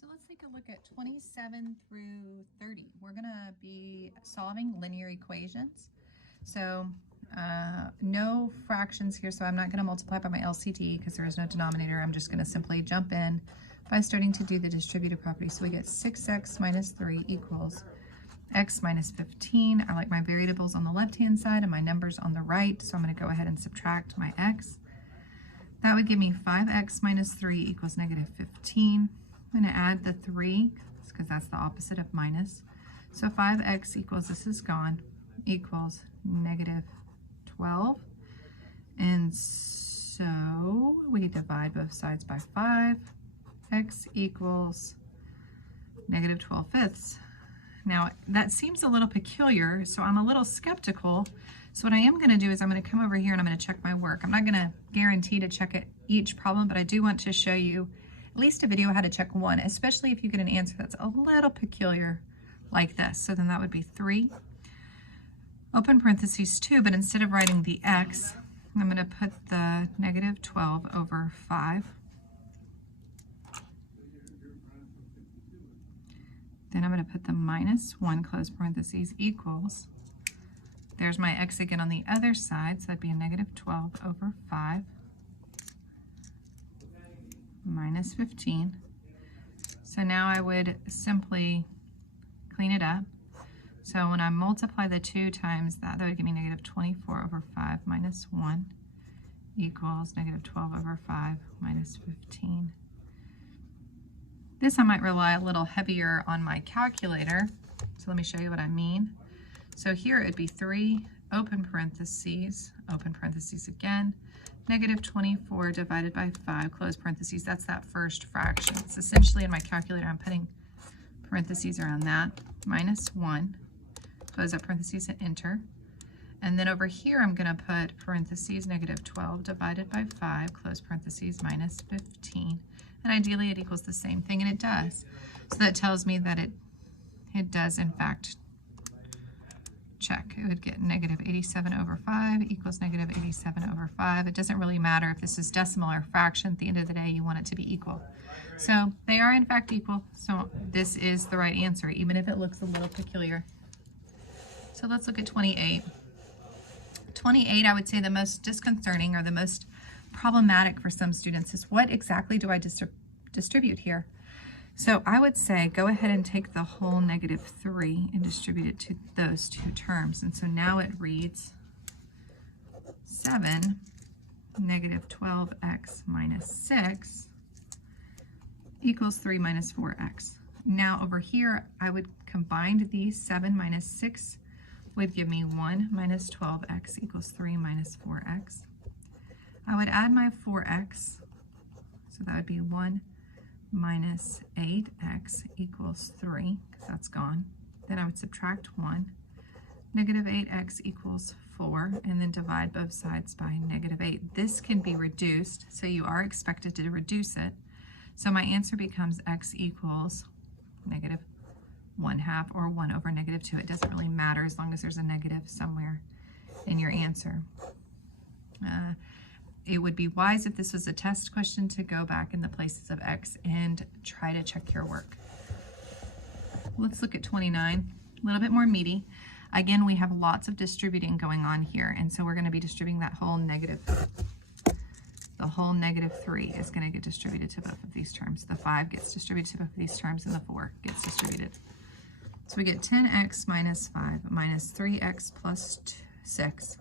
So let's take a look at 27 through 30. We're going to be solving linear equations. So no fractions here, so I'm not going to multiply by my LCD because there is no denominator. I'm just going to simply jump in by starting to do the distributive property. So we get 6x minus 3 equals x minus 15. I like my variables on the left-hand side and my numbers on the right, so I'm going to go ahead and subtract my x. That would give me 5x minus 3 equals negative 15. I'm going to add the 3 because that's the opposite of minus. So 5x equals, this is gone, equals negative 12. And so we divide both sides by 5. X equals negative 12 fifths. Now that seems a little peculiar, so I'm a little skeptical. So what I am going to do is I'm going to come over here and I'm going to check my work. I'm not going to guarantee to check it each problem, but I do want to show you at least a video how to check one, especially if you get an answer that's a little peculiar like this. So then that would be 3, open parentheses 2, but instead of writing the x, I'm going to put the negative 12 over 5. Then I'm going to put the minus 1, close parentheses, equals. There's my x again on the other side, so that'd be a negative 12 over 5 minus 15. So now I would simply clean it up. So when I multiply the 2 times that, that would give me negative 24 over 5 minus 1 equals negative 12 over 5 minus 15. This I might rely a little heavier on my calculator. So let me show you what I mean. So here it'd be 3, open parentheses again, negative 24 divided by 5, close parentheses. That's that first fraction. It's essentially in my calculator, I'm putting parentheses around that, minus 1, close up parentheses and enter. And then over here I'm going to put parentheses negative 12 divided by 5, close parentheses, minus 15. And ideally it equals the same thing, and it does. So that tells me that it does in fact check. It would get negative 87 over 5 equals negative 87 over 5. It doesn't really matter if this is decimal or fraction. At the end of the day, you want it to be equal. So they are in fact equal. So this is the right answer, even if it looks a little peculiar. So let's look at 28. 28, I would say the most disconcerting or the most problematic for some students is what exactly do I distribute here? So I would say go ahead and take the whole negative 3 and distribute it to those two terms. And so now it reads 7 negative 12x minus 6 equals 3 minus 4x. Now over here I would combine these. 7 minus 6 would give me 1 minus 12x equals 3 minus 4x. I would add my 4x, so that would be 1 minus 8x equals 3, because that's gone. Then I would subtract 1. Negative 8x equals 4, and then divide both sides by negative 8. This can be reduced, so you are expected to reduce it. So my answer becomes x equals negative 1/2 or 1 over negative 2. It doesn't really matter as long as there's a negative somewhere in your answer. It would be wise if this was a test question to go back in the places of x and try to check your work. Let's look at 29, a little bit more meaty. Again, we have lots of distributing going on here, and so we're going to be distributing that whole negative. The whole negative 3 is going to get distributed to both of these terms. The 5 gets distributed to both of these terms, and the 4 gets distributed. So we get 10x minus 5 minus 3x plus 6.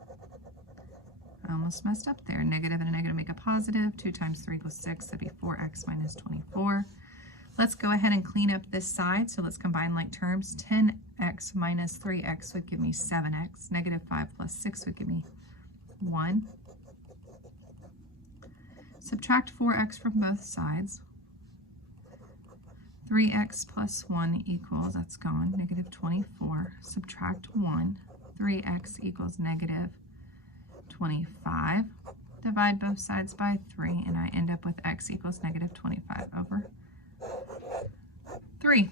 I almost messed up there. Negative and a negative make a positive. 2 times 3 equals 6. That'd be 4x minus 24. Let's go ahead and clean up this side. So let's combine like terms. 10x minus 3x would give me 7x. Negative 5 plus 6 would give me 1. Subtract 4x from both sides. 3x plus 1 equals, that's gone, negative 24. Subtract 1. 3x equals negative 25. Divide both sides by 3, and I end up with x equals negative 25 over 3.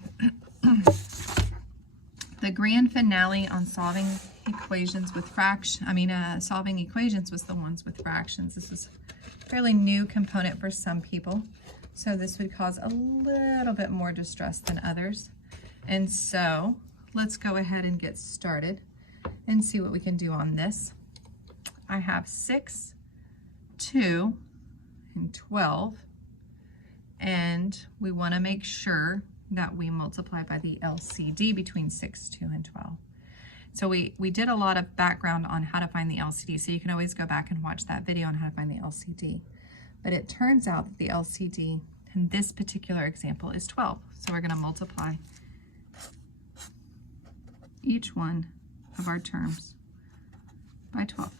The grand finale on solving equations with solving equations was the ones with fractions. This is a fairly new component for some people. So this would cause a little bit more distress than others. And so let's go ahead and get started and see what we can do on this. I have 6, 2, and 12. And we want to make sure that we multiply by the LCD between 6, 2, and 12. So we did a lot of background on how to find the LCD, so you can always go back and watch that video on how to find the LCD. But it turns out that the LCD in this particular example is 12. So we're going to multiply each one of our terms by 12.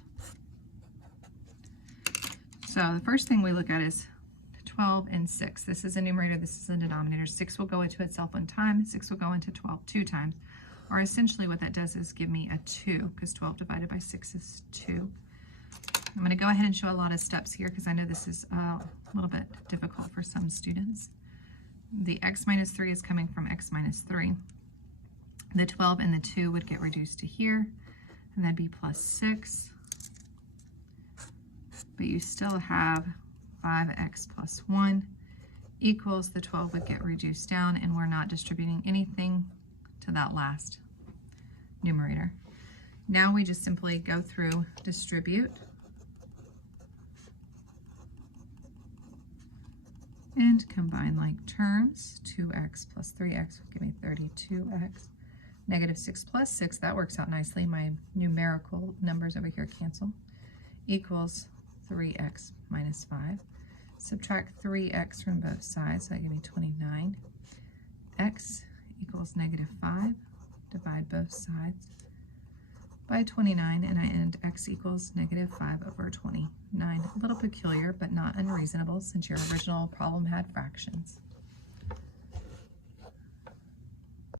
So the first thing we look at is 12 and 6. This is a numerator, this is a denominator. 6 will go into itself one time, 6 will go into 12 2 times. Or essentially what that does is give me a 2, because 12 divided by 6 is 2. I'm going to go ahead and show a lot of steps here because I know this is a little bit difficult for some students. The x minus 3 is coming from x minus 3. The 12 and the 2 would get reduced to here, and that'd be plus 6. But you still have 5x plus 1 equals the 12 would get reduced down, and we're not distributing anything to that last numerator. Now we just simply go through distribute and combine like terms. 2x plus 3x will give me 32x. Negative 6 plus 6, that works out nicely. My numerical numbers over here cancel. Equals 3x minus 5. Subtract 3x from both sides, so that gives me 29. X equals negative 5. Divide both sides by 29, and I end x equals negative 5 over 29. A little peculiar, but not unreasonable since your original problem had fractions.